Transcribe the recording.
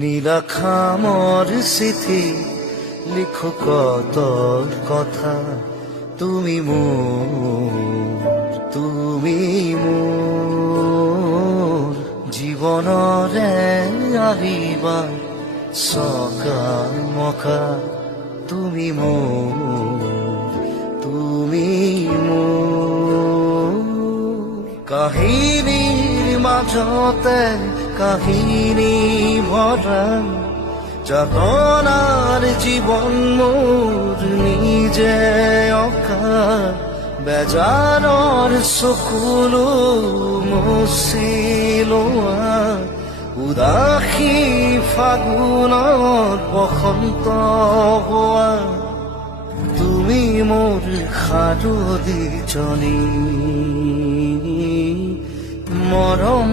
নীলাখামর স্মৃতি লিখো কত কথা, তুমি মোর জীৱনৰে আহিবা সকাল মকা, তুমি মোৰ কাহিনীৰ মাজতে কাহিনী ভৰা যাতনার জীবন মোর নিজে অকা, বেজাৰৰ চকুলো মুচিলোৱা উদাসী ফাগুনত বসন্ত হোৱা, তুমি মোৰ সাৰুদিজনী মৰম